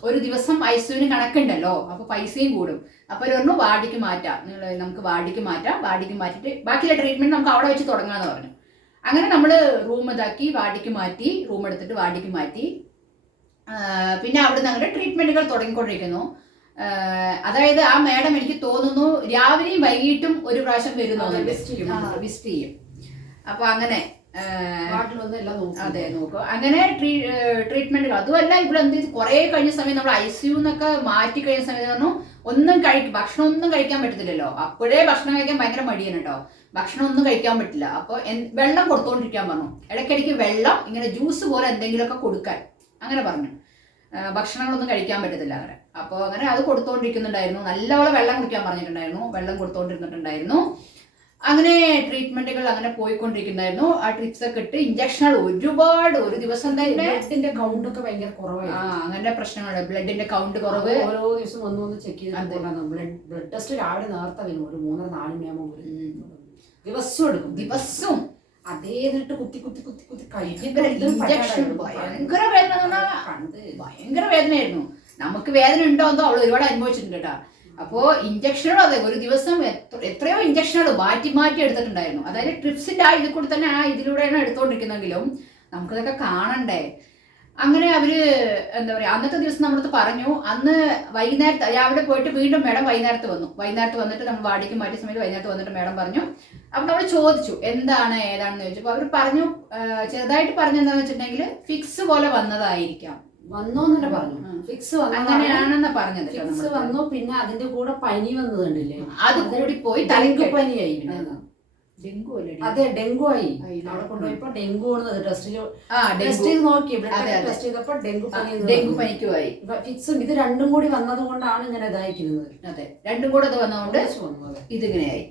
ഒരു ദിവസം ഐ സിയുവിന് കണക്കുണ്ടല്ലോ. അപ്പൊ പൈസയും കൂടും. അപ്പൊ അവർ വാടിക്ക് വാർഡിക്ക് മാറ്റാം. നിങ്ങൾ നമുക്ക് വാടിക്ക് മാറ്റാം. വാടിക്ക് മാറ്റിയിട്ട് ബാക്കിയുള്ള ട്രീറ്റ്മെന്റ് നമുക്ക് അവിടെ വെച്ച് തുടങ്ങാന്ന് പറഞ്ഞു. അങ്ങനെ നമ്മൾ റൂം ഇതാക്കി വാടിക്ക് മാറ്റി റൂം എടുത്തിട്ട് വാടിക്ക് മാറ്റി. പിന്നെ അവിടുന്ന് അങ്ങനെ ട്രീറ്റ്മെന്റുകൾ തുടങ്ങിക്കൊണ്ടിരിക്കുന്നു. അതായത് ആ മാഡം എനിക്ക് തോന്നുന്നു രാവിലെയും വൈകിട്ടും ഒരു പ്രാവശ്യം വരുന്നു. വിസിറ്റ് ചെയ്യും. അപ്പൊ അങ്ങനെ അതെ നോക്കൂ. അങ്ങനെ ട്രീറ്റ്മെന്റുകൾ അതുമല്ല ഇവിടെ എന്ത് കുറേ കഴിഞ്ഞ സമയം നമ്മൾ ഐ സിയു എന്നൊക്കെ മാറ്റി കഴിഞ്ഞ സമയത്ത് പറഞ്ഞു ഒന്നും കഴിക്കും ഭക്ഷണം ഒന്നും കഴിക്കാൻ പറ്റത്തില്ലല്ലോ. അപ്പോഴേ ഭക്ഷണം കഴിക്കാൻ ഭയങ്കര മടിയാണ് കേട്ടോ ഭക്ഷണം ഒന്നും കഴിക്കാൻ പറ്റില്ല. അപ്പോൾ വെള്ളം കൊടുത്തോണ്ടിരിക്കാൻ പറഞ്ഞു. ഇടയ്ക്കിടയ്ക്ക് വെള്ളം ഇങ്ങനെ ജ്യൂസ് പോലെ എന്തെങ്കിലുമൊക്കെ കൊടുക്കാൻ. അങ്ങനെ പറഞ്ഞു. ഭക്ഷണങ്ങളൊന്നും കഴിക്കാൻ പറ്റത്തില്ല അങ്ങനെ. അപ്പോൾ അങ്ങനെ അത് കൊടുത്തോണ്ടിരിക്കുന്നുണ്ടായിരുന്നു. നല്ലപോലെ വെള്ളം കുടിക്കാൻ പറഞ്ഞിട്ടുണ്ടായിരുന്നു. വെള്ളം കൊടുത്തോണ്ടിരുന്നിട്ടുണ്ടായിരുന്നു. അങ്ങനെ ട്രീറ്റ്മെന്റുകൾ അങ്ങനെ പോയിക്കൊണ്ടിരിക്കുന്നായിരുന്നു. ആ ട്രിപ്സ് ഒക്കെ ഇട്ട് ഇഞ്ചക്ഷനുകൾ ഒരുപാട് ഒരു ദിവസം തന്നെ ബ്ലഡിന്റെ കൗണ്ട് ഒക്കെ ഭയങ്കര ആ അങ്ങനെ പ്രശ്നങ്ങളുണ്ട് ബ്ലഡിന്റെ കൗണ്ട് കുറവ്. ഓരോ ദിവസം വന്ന് വന്ന് ചെക്ക് ചെയ്ത്. ബ്ലഡ് ബ്ലഡ് ടെസ്റ്റ് രാവിലെ നേരത്തെ വരും. ഒരു മൂന്നര നാല് മണിയാകുമ്പോൾ. ദിവസവും എടുക്കും. ദിവസവും. അതേ നിട്ട് കുത്തി കുത്തി കുത്തി കുത്തി ഭയങ്കര വേദന ഭയങ്കര വേദനയായിരുന്നു. നമുക്ക് വേദന ഉണ്ടോ എന്തോ അവൾ ഒരുപാട് അനുഭവിച്ചിട്ടുണ്ട് കേട്ടോ. അപ്പോ ഇഞ്ചക്ഷനുകൾ അതെ ഒരു ദിവസം എത്ര- എത്രയോ ഇഞ്ചക്ഷനുകൾ മാറ്റി മാറ്റി എടുത്തിട്ടുണ്ടായിരുന്നു. അതായത് ട്രിപ്സിന്റെ ആ ഇതിൽ കൂടി തന്നെ ആ ഇതിലൂടെയാണ് എടുത്തോണ്ടിരിക്കുന്നെങ്കിലും നമുക്കിതൊക്കെ കാണണ്ടേ? അങ്ങനെ അവർ എന്താ പറയാ അന്നത്തെ ദിവസം നമ്മളത് പറഞ്ഞു അന്ന് വൈകുന്നേരത്ത് രാവിലെ പോയിട്ട് വീണ്ടും മേഡം വൈകുന്നേരത്ത് വന്നു. വൈകുന്നേരത്ത് വന്നിട്ട് നമ്മൾ വാടിക്ക് മാറ്റിയ സമയത്ത് വൈകുന്നേരത്ത് വന്നിട്ട് മേഡം പറഞ്ഞു. അപ്പൊ നമ്മൾ ചോദിച്ചു എന്താണ് ഏതാണെന്ന് ചോദിച്ചു? ചോദിച്ചപ്പോൾ അവർ പറഞ്ഞു ചെറുതായിട്ട് പറഞ്ഞു എന്താണെന്ന് വെച്ചിട്ടുണ്ടെങ്കിൽ ഫിക്സ് പോലെ വന്നതായിരിക്കാം. വന്നോന്നെ പറഞ്ഞു. ഫിക്സ് വന്നു അങ്ങനെയാണെന്ന് പറഞ്ഞത് ഫിക്സ്. വന്നു പിന്നെ അതിന്റെ കൂടെ പനി വന്നത് കണ്ടില്ലേ? അത് കൂടി പോയി ഡെങ്കു തലയ്ക്ക്. പനിയായി ഡെങ്കു അതെ ഡെങ്കു ആയി? അവിടെ കൊണ്ടുപോയപ്പോ ഡെങ്കു ആണ് ടെസ്റ്റ് ടെസ്റ്റ് ചെയ്ത് നോക്കി. ടെസ്റ്റ് ചെയ്തപ്പോ ഡെങ്കു പനി ഡെങ്കു പനിക്കുമായി. ഫിക്സും ഇത് രണ്ടും കൂടി വന്നത് കൊണ്ടാണ് ഇങ്ങനെ ഇതായിരിക്കുന്നത്. അതെ രണ്ടും കൂടെ അത് വന്നതുകൊണ്ട് വന്നു, ഇതിങ്ങനെയായി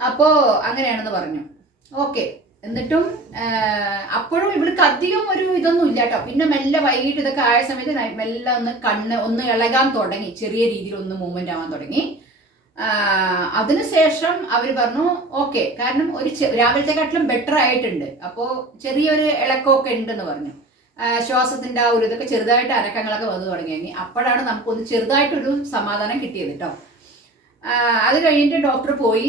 അപ്പോ അങ്ങനെയാണെന്ന് പറഞ്ഞു. ഓക്കെ എന്നിട്ടും അപ്പോഴും ഇവൾക്ക് അധികം ഒരു ഇതൊന്നും ഇല്ല കേട്ടോ. പിന്നെ മെല്ലെ വൈകിട്ട് ഇതൊക്കെ ആയ സമയത്ത് മെല്ലെ ഒന്ന് കണ്ണ് ഒന്ന് ഇളകാൻ തുടങ്ങി. ചെറിയ രീതിയിൽ ഒന്ന് മൂവ്മെന്റ് ആവാൻ തുടങ്ങി. അതിനുശേഷം അവർ പറഞ്ഞു ഓക്കെ കാരണം ഒരു രാവിലത്തെക്കാട്ടിലും ബെറ്റർ ആയിട്ടുണ്ട്. അപ്പോൾ ചെറിയൊരു ഇളക്കമൊക്കെ ഉണ്ടെന്ന് പറഞ്ഞു. ശ്വാസത്തിന്റെ ആ ഒരു ഇതൊക്കെ ചെറുതായിട്ട് അരക്കങ്ങളൊക്കെ വന്നു തുടങ്ങി അപ്പോഴാണ് നമുക്കൊന്ന് ചെറുതായിട്ടൊരു സമാധാനം കിട്ടിയത് കേട്ടോ അത് കഴിഞ്ഞിട്ട് ഡോക്ടർ പോയി.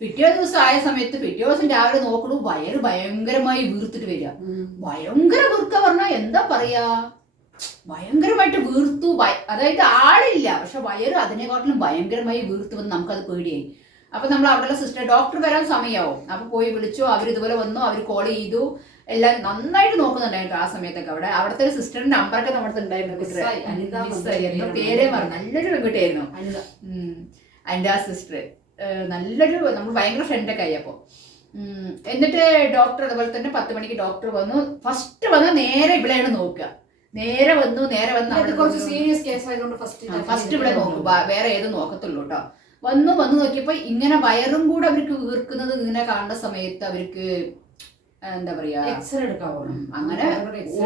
പിറ്റേ ദിവസം ആയ സമയത്ത് പിറ്റേ ദിവസം രാവിലെ നോക്കണു വയറ് ഭയങ്കരമായി വീർത്തിട്ട് വരിക. ഭയങ്കര വീർക്ക പറഞ്ഞാൽ എന്താ പറയാ? ഭയങ്കരമായിട്ട് വീർത്തു. അതായത് ആളില്ല. പക്ഷെ വയറ് അതിനെക്കാട്ടിലും ഭയങ്കരമായി വീർത്തു വന്ന് നമുക്കത് പേടിയായി. അപ്പൊ നമ്മൾ അവിടെയുള്ള സിസ്റ്റർ ഡോക്ടർ വരാൻ സമയമാവും അപ്പൊ പോയി വിളിച്ചു. അവർ ഇതുപോലെ വന്നു. അവർ കോൾ ചെയ്തു. എല്ലാം നന്നായിട്ട് നോക്കുന്നുണ്ടായിരുന്നു ആ സമയത്തൊക്കെ അവിടെ. അവിടുത്തെ ഒരു സിസ്റ്ററിന്റെ നമ്പറൊക്കെ നമ്മുടെ ഉണ്ടായിരുന്നു പേരെ പറഞ്ഞു നല്ലൊരു പെൺകുട്ടിയായിരുന്നു. അതിന്റെ ആ സിസ്റ്റർ. നല്ലൊരു നമ്മൾ ഭയങ്കര ഫ്രണ്ടൊക്കെ ആയി അപ്പോൾ എന്നിട്ട് ഡോക്ടർ അതുപോലെ തന്നെ പത്ത് മണിക്ക് ഡോക്ടർ വന്നു. ഫസ്റ്റ് വന്ന് നേരെ ഇവിടെയാണ് നോക്കുക. നേരെ വന്നു നേരെ വന്ന് കുറച്ച്. സീരിയസ് കേസ് ആയതുകൊണ്ട് ഫസ്റ്റ് ഫസ്റ്റ് ഇവിടെ നോക്കും. വേറെ ഏത് നോക്കത്തുള്ളൂ കേട്ടോ. വന്നു വന്നു നോക്കിയപ്പോ ഇങ്ങനെ വയറും കൂടെ അവർക്ക് വീർക്കുന്നത് ഇങ്ങനെ കാണുന്ന സമയത്ത് അവർക്ക് എന്താ പറയാ എക്സ്റേ എടുക്കാൻ പോകണം അങ്ങനെ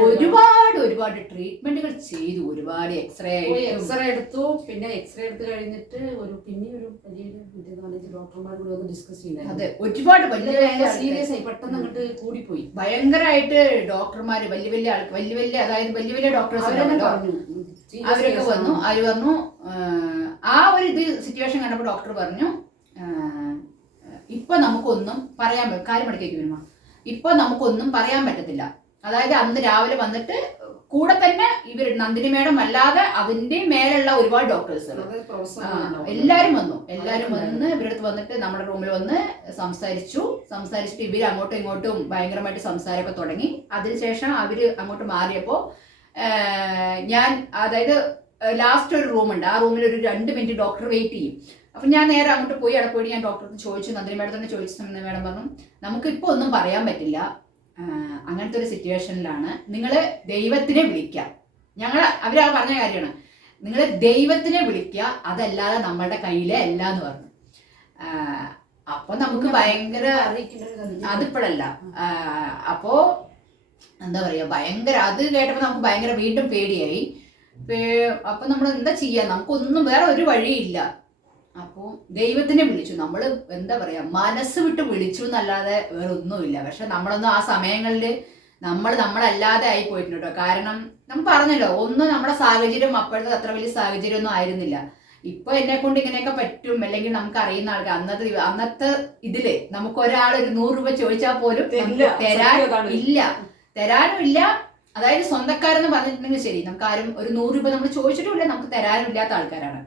ഒരുപാട് ഒരുപാട് ട്രീറ്റ്മെന്റുകൾ ചെയ്തു. ഒരുപാട് എക്സ്റേ എക്സ്റേ എടുത്തു. പിന്നെ എക്സ്റേ എടുത്തു കഴിഞ്ഞിട്ട് ഒരു പിന്നെ ഒരു വലിയൊരു ഇത് ഡോക്ടർമാർ കൂടെ ഒന്ന് ഡിസ്കസ് ചെയ്യുന്നത് അതെ ഒരുപാട് വലിയ സീരിയസ് ആയി. പെട്ടെന്ന് അങ്ങോട്ട് കൂടിപ്പോയി. ഭയങ്കരമായിട്ട് ഡോക്ടർമാര് വലിയ വലിയ ആൾക്ക് വലിയ വലിയ അതായത് വലിയ വലിയ ഡോക്ടേഴ്സ് പറഞ്ഞു. അവരൊക്കെ വന്നു. അവർ പറഞ്ഞു ആ, ഒരു ഇത് സിറ്റുവേഷൻ കണ്ടപ്പോൾ ഡോക്ടർ പറഞ്ഞു ഇപ്പൊ നമുക്കൊന്നും പറയാൻ കാര്യം മടക്കേക്ക് വരുമ്പോ ഇപ്പൊ നമുക്കൊന്നും പറയാൻ പറ്റത്തില്ല. അതായത് അന്ന് രാവിലെ വന്നിട്ട് കൂടെ തന്നെ ഇവർ നന്ദിനി മേഡം അല്ലാതെ അതിന്റെ മേലുള്ള ഒരുപാട് ഡോക്ടേഴ്സ് എല്ലാരും വന്നു. എല്ലാരും വന്ന് ഇവരുടെ അടുത്ത് വന്നിട്ട് നമ്മുടെ റൂമിൽ വന്ന് സംസാരിച്ചു. സംസാരിച്ചിട്ട് ഇവർ അങ്ങോട്ടും ഇങ്ങോട്ടും ഭയങ്കരമായിട്ട് സംസാരമൊക്കെ തുടങ്ങി. അതിനുശേഷം അവർ അങ്ങോട്ട് മാറിയപ്പോ ഞാൻ അതായത് ലാസ്റ്റ് ഒരു റൂമുണ്ട് ആ റൂമിൽ ഒരു രണ്ട് മിനിറ്റ് ഡോക്ടർ വെയിറ്റ് ചെയ്യും. അപ്പൊ ഞാൻ നേരെ അങ്ങോട്ട് പോയി അവിടെ പോയി ഞാൻ ഡോക്ടർക്ക് ചോദിച്ചു നന്ദിനി മേഡത്തിനെ ചോദിച്ചു നന്ദി മേഡം പറഞ്ഞു നമുക്ക് ഇപ്പൊ ഒന്നും പറയാൻ പറ്റില്ല. അങ്ങനത്തെ ഒരു സിറ്റുവേഷനിലാണ് നിങ്ങൾ ദൈവത്തിനെ വിളിക്കുക ഞങ്ങൾ അവരാ പറഞ്ഞ കാര്യമാണ്. നിങ്ങൾ ദൈവത്തിനെ വിളിക്കുക അതല്ലാതെ നമ്മളുടെ കയ്യിലെ അല്ല എന്ന് പറഞ്ഞു. ആ, അപ്പൊ നമുക്ക് ഭയങ്കര അതിപ്പോഴല്ല. ആ, അപ്പോ എന്താ പറയാ ഭയങ്കര അത് കേട്ടപ്പോ നമുക്ക് ഭയങ്കര വീണ്ടും പേടിയായി. അപ്പൊ നമ്മൾ എന്താ ചെയ്യാ? നമുക്കൊന്നും വേറെ ഒരു വഴിയില്ല. അപ്പോ ദൈവത്തിനെ വിളിച്ചു. നമ്മൾ എന്താ പറയാ മനസ്സ് വിട്ട് വിളിച്ചു എന്നല്ലാതെ വേറെ ഒന്നുമില്ല പക്ഷെ നമ്മളൊന്നും ആ സമയങ്ങളിൽ നമ്മൾ നമ്മളല്ലാതെ ആയി പോയിട്ടുണ്ട് കേട്ടോ. കാരണം നമ്മൾ പറഞ്ഞല്ലോ ഒന്ന് നമ്മുടെ സാഹചര്യം അപ്പോഴത്തെ അത്ര വലിയ സാഹചര്യം ഒന്നും ആയിരുന്നില്ല. ഇപ്പൊ എന്നെ കൊണ്ട് ഇങ്ങനെയൊക്കെ പറ്റും അല്ലെങ്കിൽ നമുക്ക് അറിയുന്ന ആൾക്കാർ അന്നത്തെ അന്നത്തെ ഇതിൽ നമുക്ക് ഒരാൾ ഒരു നൂറ് രൂപ ചോദിച്ചാൽ പോലും. തരാൻ ഇല്ല തരാനും ഇല്ല. അതായത് സ്വന്തക്കാരെന്ന് പറഞ്ഞിട്ടുണ്ടെങ്കിൽ ശരി നമുക്ക് ആരും ഒരു നൂറ് രൂപ നമ്മൾ ചോദിച്ചിട്ടുമില്ല നമുക്ക് തരാനും ഇല്ലാത്ത ആൾക്കാരാണ്.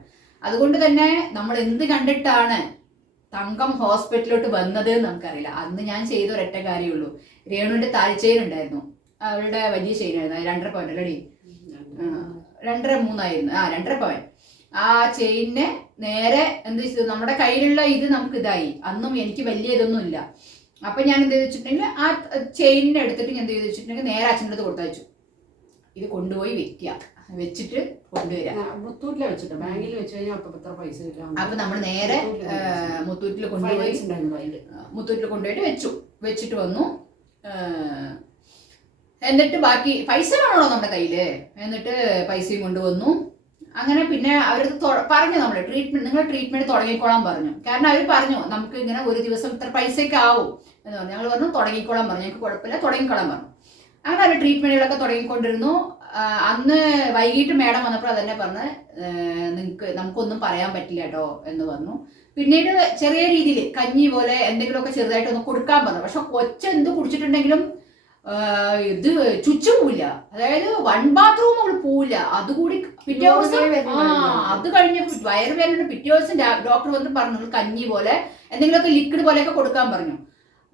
അതുകൊണ്ട് തന്നെ നമ്മൾ എന്ത് കണ്ടിട്ടാണ് തങ്കം ഹോസ്പിറ്റലിലോട്ട് വന്നത് നമുക്കറിയില്ല. അന്ന് ഞാൻ ചെയ്ത ഒരൊറ്റ കാര്യമുള്ളൂ. രേണുവിന്റെ താഴ്ചയിൽ ഉണ്ടായിരുന്നു അവളുടെ വലിയ ചെയിനായിരുന്നു. രണ്ടര പോയിന്റ് അല്ലടി രണ്ടര മൂന്നായിരുന്നു. ആ രണ്ടര പോയിന്റ് ആ ചെയിനെ നേരെ എന്ത് ചെയ്തു? നമ്മുടെ കയ്യിലുള്ള ഇത് നമുക്ക് ഇതായി. അന്നും എനിക്ക് വലിയ ഇതൊന്നും ഇല്ല. അപ്പൊ ഞാൻ എന്ത് ചെയ്ത് വെച്ചിട്ടുണ്ടെങ്കിൽ ആ ചെയിനിനെ എടുത്തിട്ട് ഞാൻ എന്ത് ചെയ്ത് വെച്ചിട്ടുണ്ടെങ്കിൽ നേരെ അച്ഛന്റെ അടുത്ത് കൊടുത്തയച്ചു. ഇത് കൊണ്ടുപോയി വെക്കുക. വെച്ചിട്ട് കൊണ്ടുവരാം. മുത്തൂറ്റിലെ വെച്ചിട്ട്. ബാങ്കിൽ വെച്ച് കഴിഞ്ഞാൽ അപ്പൊ എത്ര പൈസ കിട്ടാം. അപ്പൊ നമ്മൾ നേരെ മുത്തൂറ്റിൽ കൊണ്ടുപോയി മുത്തൂറ്റിൽ കൊണ്ടുപോയിട്ട് വെച്ചു. വെച്ചിട്ട് വന്നു. എന്നിട്ട് ബാക്കി പൈസ വേണമല്ലോ നമ്മുടെ കയ്യിൽ? എന്നിട്ട് പൈസയും കൊണ്ടുവന്നു അങ്ങനെ പിന്നെ അവരത് പറഞ്ഞു നമ്മൾ ട്രീറ്റ്മെന്റ് നിങ്ങൾ ട്രീറ്റ്മെന്റ് തുടങ്ങിക്കോളാൻ പറഞ്ഞു. കാരണം അവർ പറഞ്ഞു നമുക്ക് ഇങ്ങനെ ഒരു ദിവസം ഇത്ര പൈസയൊക്കെ ആവും. എന്ന് പറഞ്ഞു. ഞങ്ങൾ പറഞ്ഞു തുടങ്ങിക്കോളാൻ പറഞ്ഞു. ഞങ്ങൾക്ക് കുഴപ്പമില്ല. തുടങ്ങിക്കോളാൻ പറഞ്ഞു. അങ്ങനെ അവർ ട്രീറ്റ്മെന്റുകളൊക്കെ തുടങ്ങിക്കൊണ്ടിരുന്നു. അന്ന് വൈകിട്ട് മേഡം വന്നപ്പോൾ അതന്നെ പറഞ്ഞ് നിങ്ങൾക്ക് നമുക്കൊന്നും പറയാൻ പറ്റില്ല കേട്ടോ എന്ന് പറഞ്ഞു. പിന്നീട് ചെറിയ രീതിയിൽ കഞ്ഞി പോലെ എന്തെങ്കിലുമൊക്കെ ചെറുതായിട്ട് ഒന്ന് കൊടുക്കാൻ പറഞ്ഞു. പക്ഷെ കൊച്ച എന്ത് കുടിച്ചിട്ടുണ്ടെങ്കിലും ഇത് ചുച്ചു പോവില്ല. അതായത് വൺ ബാത്റൂം അവൾ പോവില്ല. അതുകൂടി പിറ്റേ ദിവസം ആ അത് കഴിഞ്ഞ വയറുവേദന പിറ്റേ ദിവസം ഡോക്ടർ വന്ന് പറഞ്ഞു കഞ്ഞി പോലെ എന്തെങ്കിലുമൊക്കെ ലിക്വിഡ് പോലെയൊക്കെ കൊടുക്കാൻ പറഞ്ഞു.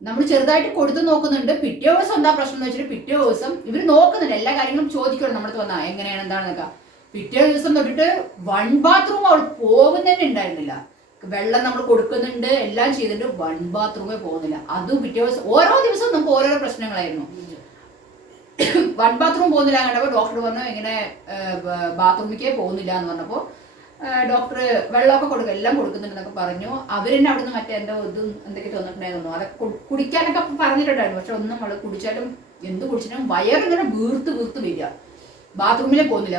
നമ്മൾ ചെറുതായിട്ട് കൊടുത്തു നോക്കുന്നുണ്ട്. പിറ്റേ ദിവസം എന്താ പ്രശ്നം എന്ന് വെച്ചിട്ട് പിറ്റേ ദിവസം ഇവർ നോക്കുന്നുണ്ട്. എല്ലാ കാര്യങ്ങളും ചോദിക്കണം നമ്മൾ തോന്നാ എങ്ങനെയാണ് എന്താണെന്നൊക്കെ. പിറ്റേ ദിവസം തൊട്ടിട്ട് വൺ ബാത്റൂം അവൾ പോകുന്നതന്നെ ഉണ്ടായിരുന്നില്ല. വെള്ളം നമ്മൾ കൊടുക്കുന്നുണ്ട്. എല്ലാം ചെയ്തിട്ട് വൺ ബാത്റൂമേ പോകുന്നില്ല. അതും പിറ്റേ ദിവസം ഓരോ ദിവസവും നമുക്ക് ഓരോരോ പ്രശ്നങ്ങളായിരുന്നു. വൺ ബാത്റൂം പോകുന്നില്ല കണ്ടപ്പോൾ ഡോക്ടർ പറഞ്ഞു ഇങ്ങനെ ബാത്റൂമിലേക്കേ പോകുന്നില്ല എന്ന് പറഞ്ഞപ്പോൾ ഡോക്ടർ വെള്ളമൊക്കെ കൊടുക്കുക എല്ലാം കൊടുക്കുന്നുണ്ടെന്നൊക്കെ പറഞ്ഞു. അവരെന്നെ അവിടുന്ന് മറ്റേ എന്തോ ഇതും എന്തൊക്കെ തോന്നിട്ടുണ്ടായിരുന്നു. അതൊക്കെ കുടിക്കാനൊക്കെ പറഞ്ഞിട്ടുണ്ടായിരുന്നു. പക്ഷെ ഒന്നും അവൾ കുടിച്ചാലും എന്ത് കുടിച്ചാലും വയറിങ്ങനെ വീർത്ത് വീർത്ത് വരിക. ബാത്റൂമിലേ പോകുന്നില്ല.